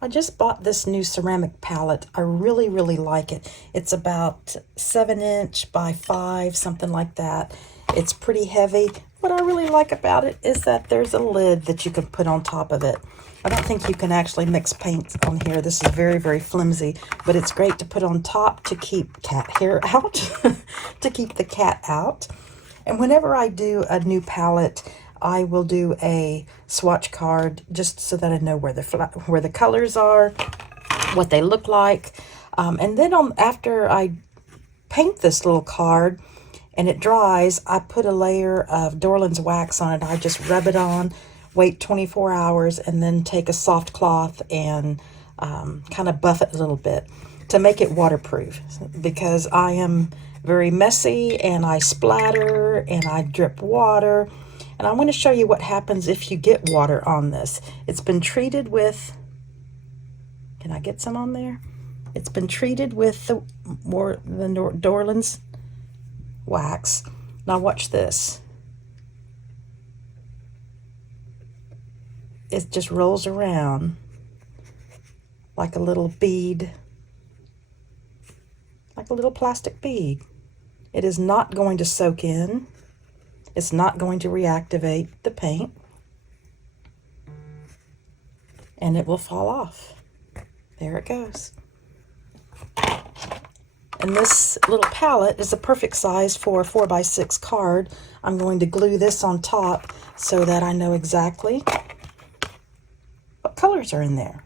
I just bought this new ceramic palette. I really, really like it. It's about 7" by 5, something like that. It's pretty heavy. What I really like about it is that there's a lid that you can put on top of it. I don't think you can actually mix paints on here. This is very, very flimsy, but it's great to put on top to keep cat hair out, to keep the cat out. And whenever I do a new palette, I will do a swatch card just so that I know where the colors are, what they look like. And then after I paint this little card and it dries, I put a layer of Dorland's wax on it. I just rub it on, wait 24 hours, and then take a soft cloth and kind of buff it a little bit to make it waterproof, because I am very messy and I splatter and I drip water. And I want to show you what happens if you get water on this. It's been treated with, can I get some on there? It's been treated with the Dorland's wax. Now watch this. It just rolls around like a little bead, like a little plastic bead. It is not going to soak in. It's not going to reactivate the paint, and it will fall off. There it goes. And this little palette is a perfect size for a 4x6 card. I'm going to glue this on top so that I know exactly what colors are in there.